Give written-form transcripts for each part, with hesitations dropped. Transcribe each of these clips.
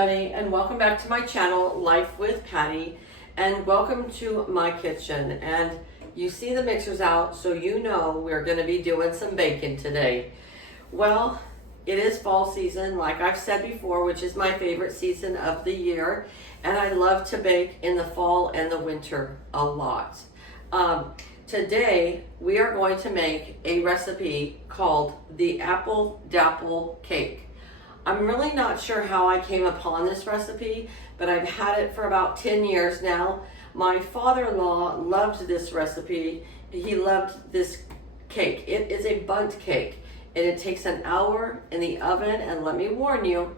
everybody, and welcome back to my channel, Life with Patty, and welcome to my kitchen. And you see the mixers out, so you know we're going to be doing some baking today. Well, it is fall season, like I've said before, which is my favorite season of the year, and I love to bake in the fall and the winter a lot. Today, we are going to make a recipe called the Apple Dapple Cake. I'm really not sure how I came upon this recipe, but I've had it for about 10 years now. My father-in-law loved this recipe. He loved this cake. It is a Bundt cake, and it takes an hour in the oven, and let me warn you,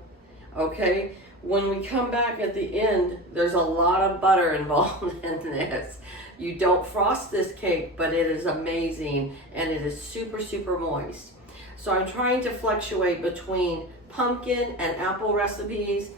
okay, when we come back at the end, there's a lot of butter involved in this. You don't frost this cake, but it is amazing, and it is super, super moist. So I'm trying to fluctuate between pumpkin and apple recipes,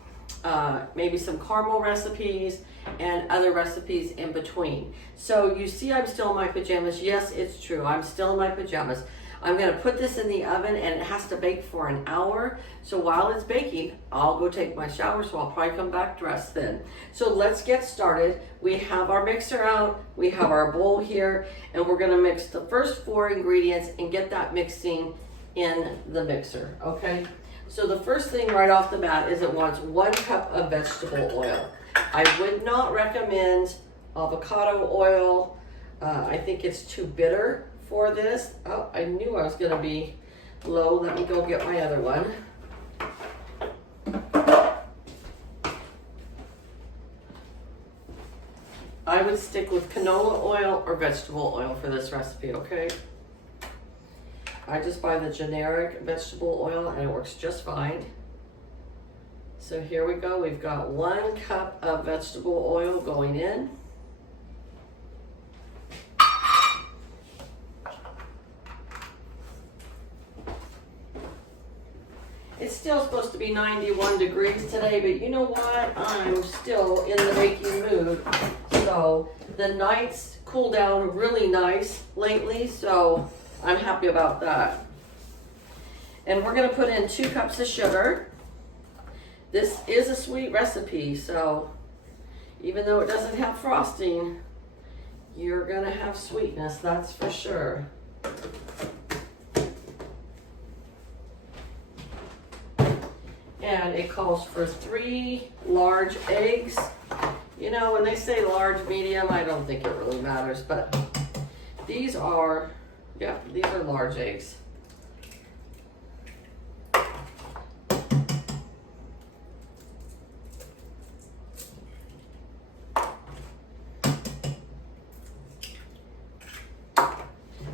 maybe some caramel recipes, and other recipes in between. So you see I'm still in my pajamas. Yes, it's true. I'm still in my pajamas. I'm going to put this in the oven, and it has to bake for an hour. So while it's baking, I'll go take my shower, so I'll probably come back dressed then. So let's get started. We have our mixer out. We have our bowl here, and we're going to mix the first 4 ingredients and get that mixing in the mixer, okay? So the first thing right off the bat is it wants 1 cup of vegetable oil. I would not recommend avocado oil. I think it's too bitter for this. Oh, I knew I was gonna be low. Let me go get my other one. I would stick with canola oil or vegetable oil for this recipe, okay? I just buy the generic vegetable oil and it works just fine. So here we go. We've got 1 cup of vegetable oil going in. It's still supposed to be 91 degrees today, but you know what? I'm still in the baking mood. So the nights cool down really nice lately, so I'm happy about that. And we're going to put in 2 cups of sugar. This is a sweet recipe, so even though it doesn't have frosting, you're going to have sweetness, that's for sure. And it calls for 3 large eggs. You know, when they say large, medium, I don't think it really matters, but these are large eggs.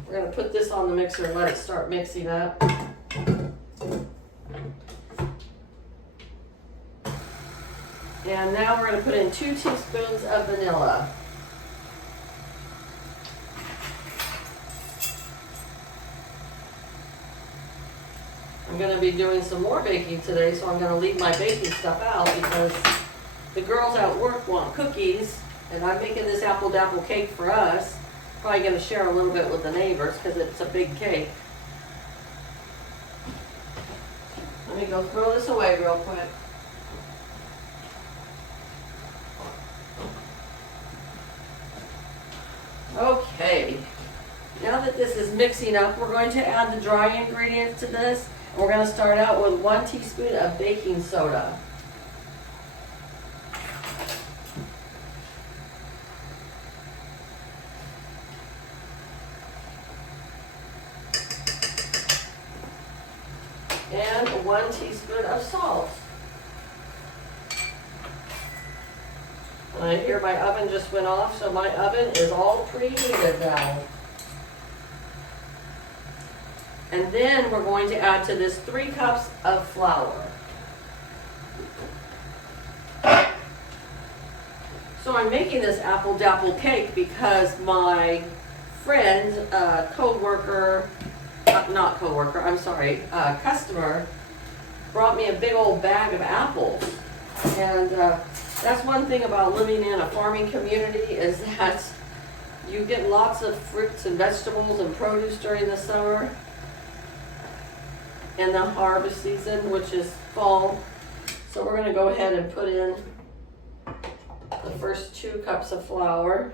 We're going to put this on the mixer and let it start mixing up. And now we're going to put in 2 teaspoons of vanilla. I'm going to be doing some more baking today, so I'm going to leave my baking stuff out because the girls at work want cookies, and I'm making this apple dapple cake for us. Probably going to share a little bit with the neighbors because it's a big cake. Let me go throw this away real quick. Okay, now that this is mixing up, we're going to add the dry ingredients to this. We're going to start out with 1 teaspoon of baking soda. And 1 teaspoon of salt. And I hear my oven just went off, so my oven is all preheated now. And then we're going to add to this 3 cups of flour. So I'm making this apple dapple cake because my friend, customer brought me a big old bag of apples. And that's one thing about living in a farming community is that you get lots of fruits and vegetables and produce during the summer and the harvest season, which is fall. So we're gonna go ahead and put in the first 2 cups of flour.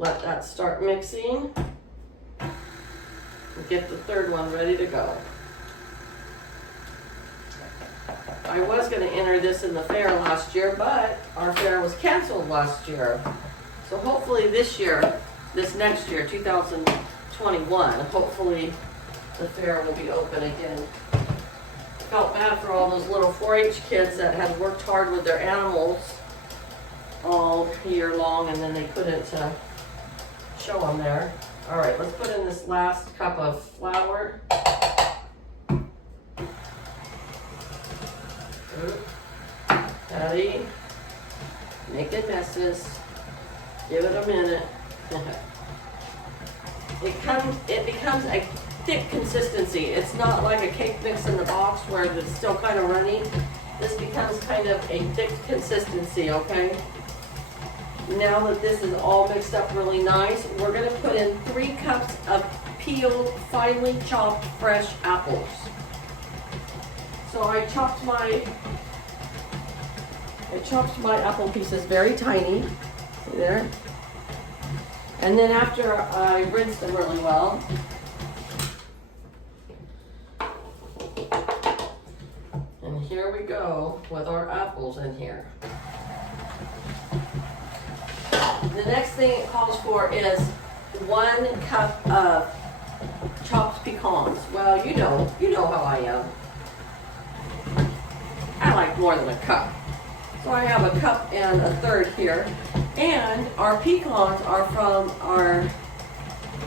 Let that start mixing. We'll get the third one ready to go. I was going to enter this in the fair last year, but our fair was canceled last year. So hopefully this year, this next year, 2021, hopefully the fair will be open again. Felt bad for all those little 4-H kids that had worked hard with their animals all year long, and then they couldn't show them there. All right, let's put in this last cup of flour. Patty, making messes. Give it a minute. It becomes a thick consistency. It's not like a cake mix in the box where it's still kind of runny. This becomes kind of a thick consistency, okay? Now that this is all mixed up really nice, we're gonna put in 3 cups of peeled, finely chopped, fresh apples. So I chopped my apple pieces very tiny, see there? And then after I rinsed them really well, and here we go with our apples in here. The next thing it calls for is 1 cup of chopped pecans. Well, you know how I am. I like more than a cup. So I have a cup and a third here. And our pecans are from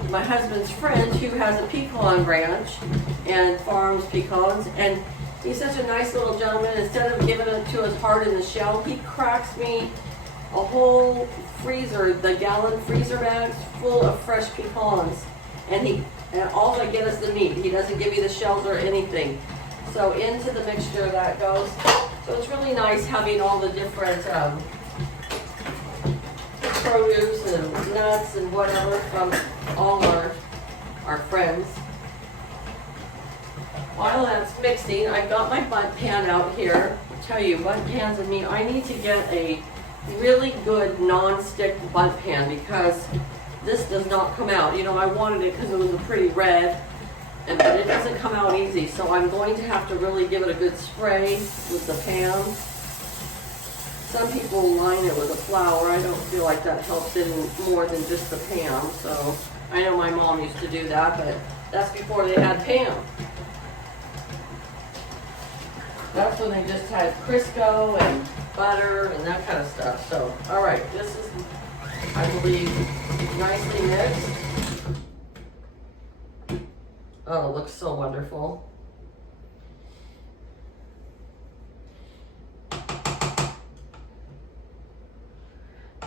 my husband's friend who has a pecan ranch and farms pecans. And he's such a nice little gentleman. Instead of giving it to us hard in the shell, he cracks me a whole freezer, the gallon freezer bags full of fresh pecans. And all I get is the meat. He doesn't give you the shells or anything. So into the mixture that goes. So it's really nice having all the different produce and nuts and whatever from all our friends. While that's mixing, I've got my Bundt pan out here. I'll tell you, Bundt pans and me, I need to get a really good non-stick Bundt pan because this does not come out. You know, I wanted it because it was a pretty red, but it doesn't come out easy. So I'm going to have to really give it a good spray with the pan. Some people line it with a flour. I don't feel like that helps any more than just the pan. So I know my mom used to do that, but that's before they had pan. That's when they just had Crisco and butter and that kind of stuff. So, all right, this is, I believe, nicely mixed. Oh, it looks so wonderful.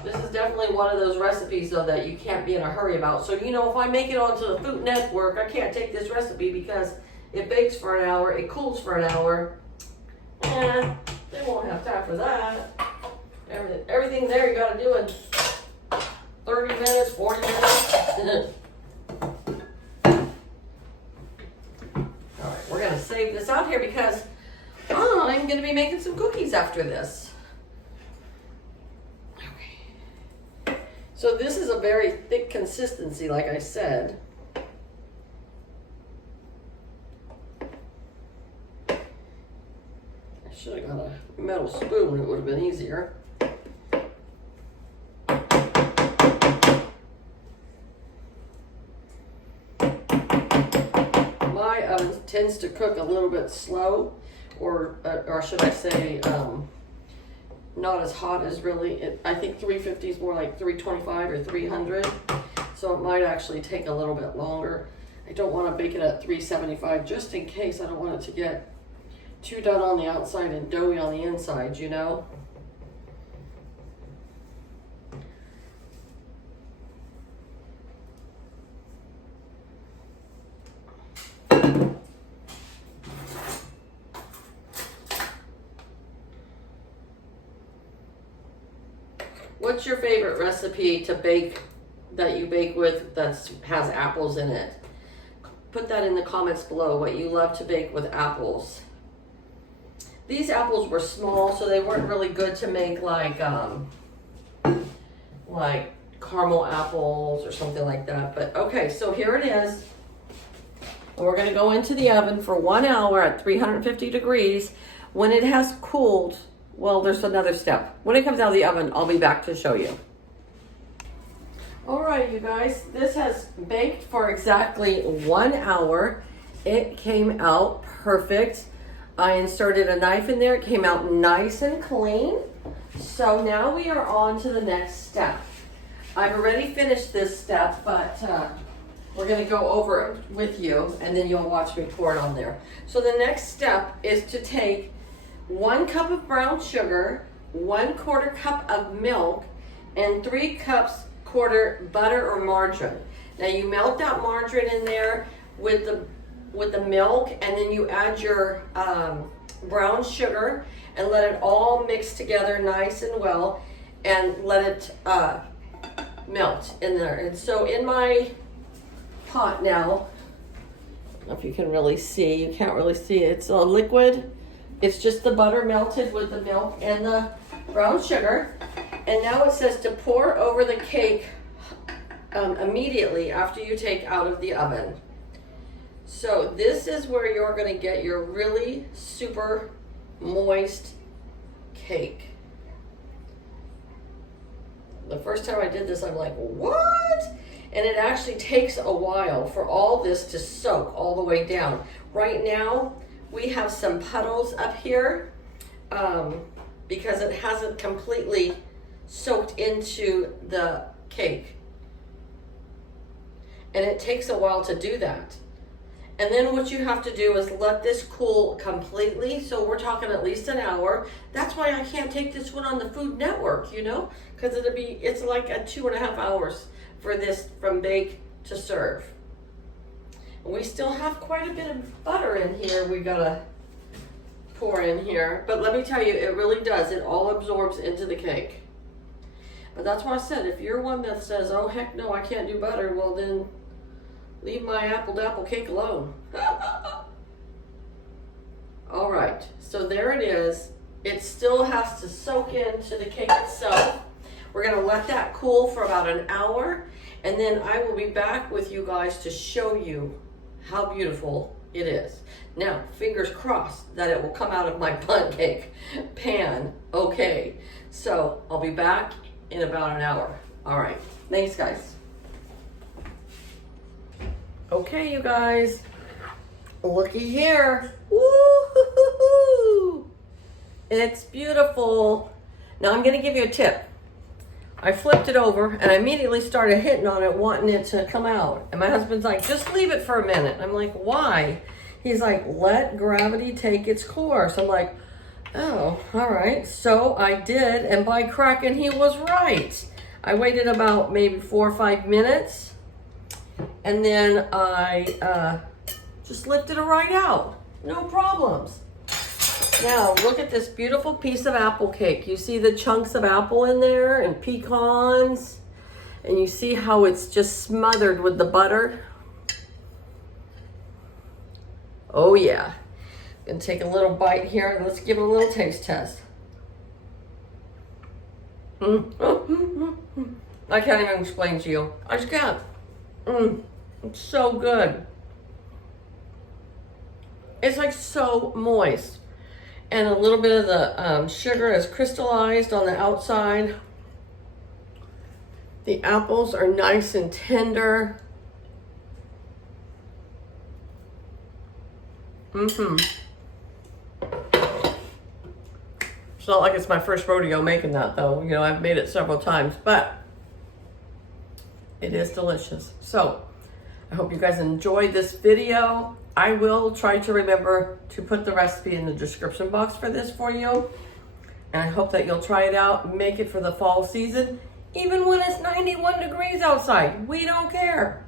This is definitely one of those recipes, though, that you can't be in a hurry about. So, you know, if I make it onto the Food Network, I can't take this recipe because it bakes for an hour, it cools for an hour. And they won't have time for that. Everything there you gotta do in 30 minutes, 40 minutes. Alright, we're gonna save this out here because I'm gonna be making some cookies after this. Okay. So this is a very thick consistency, like I said. Should have got a metal spoon, it would have been easier. My oven tends to cook a little bit slow, or should I say, not as hot as really. I think 350 is more like 325 or 300, so it might actually take a little bit longer. I don't want to bake it at 375 just in case. I don't want it to get too done on the outside and doughy on the inside, you know? What's your favorite recipe to bake that you bake with that has apples in it. Put that in the comments below, what you love to bake with apples. These apples were small, so they weren't really good to make like caramel apples or something like that. But okay, so here it is. We're gonna go into the oven for 1 hour at 350 degrees. When it has cooled, well, there's another step. When it comes out of the oven, I'll be back to show you. All right, you guys, this has baked for exactly 1 hour. It came out perfect. I inserted a knife in there. It came out nice and clean. So now we are on to the next step. I've already finished this step, but we're gonna go over it with you and then you'll watch me pour it on there. So the next step is to take 1 cup of brown sugar, 1/4 cup of milk, and 3 cups quarter butter or margarine. Now you melt that margarine in there with the milk, and then you add your brown sugar and let it all mix together nice and well, and let it melt in there. And so in my pot now, I don't know if you can really see, you can't really see, it's a liquid. It's just the butter melted with the milk and the brown sugar. And now it says to pour over the cake immediately after you take out of the oven. So this is where you're gonna get your really super moist cake. The first time I did this, I'm like, what? And it actually takes a while for all this to soak all the way down. Right now, we have some puddles up here because it hasn't completely soaked into the cake. And it takes a while to do that. And then what you have to do is let this cool completely. So we're talking at least an hour. That's why I can't take this one on the Food Network, you know, because it's like a 2.5 hours for this from bake to serve. And we still have quite a bit of butter in here we gotta pour in here. But let me tell you, it really does. It all absorbs into the cake. But that's why I said, if you're one that says, oh heck no, I can't do butter, well then leave my apple dapple cake alone. All right, so there it is. It still has to soak into the cake itself. We're gonna let that cool for about an hour, and then I will be back with you guys to show you how beautiful it is. Now, fingers crossed that it will come out of my Bundt cake pan okay. So I'll be back in about an hour. All right, thanks guys. Okay, you guys, looky here. Woo-hoo-hoo-hoo. It's beautiful. Now I'm gonna give you a tip. I flipped it over and I immediately started hitting on it, wanting it to come out. And my husband's like, just leave it for a minute. I'm like, why? He's like, let gravity take its course. I'm like, oh, all right. So I did, and by cracking, he was right. I waited about maybe 4 or 5 minutes. And then I just lifted it right out. No problems. Now, look at this beautiful piece of apple cake. You see the chunks of apple in there and pecans. And you see how it's just smothered with the butter. Oh, yeah. I'm going to take a little bite here and let's give it a little taste test. I can't even explain to you. I just can't. It's so good. It's like so moist. And a little bit of the sugar is crystallized on the outside. The apples are nice and tender. It's not like it's my first rodeo making that though. You know, I've made it several times, but it is delicious. So I hope you guys enjoyed this video. I will try to remember to put the recipe in the description box for this for you. And I hope that you'll try it out, make it for the fall season, even when it's 91 degrees outside. We don't care.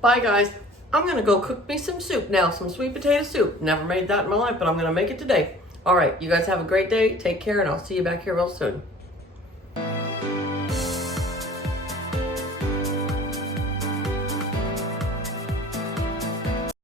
Bye guys. I'm gonna go cook me some soup now, some sweet potato soup. Never made that in my life, but I'm gonna make it today. All right, you guys have a great day. Take care, and I'll see you back here real soon.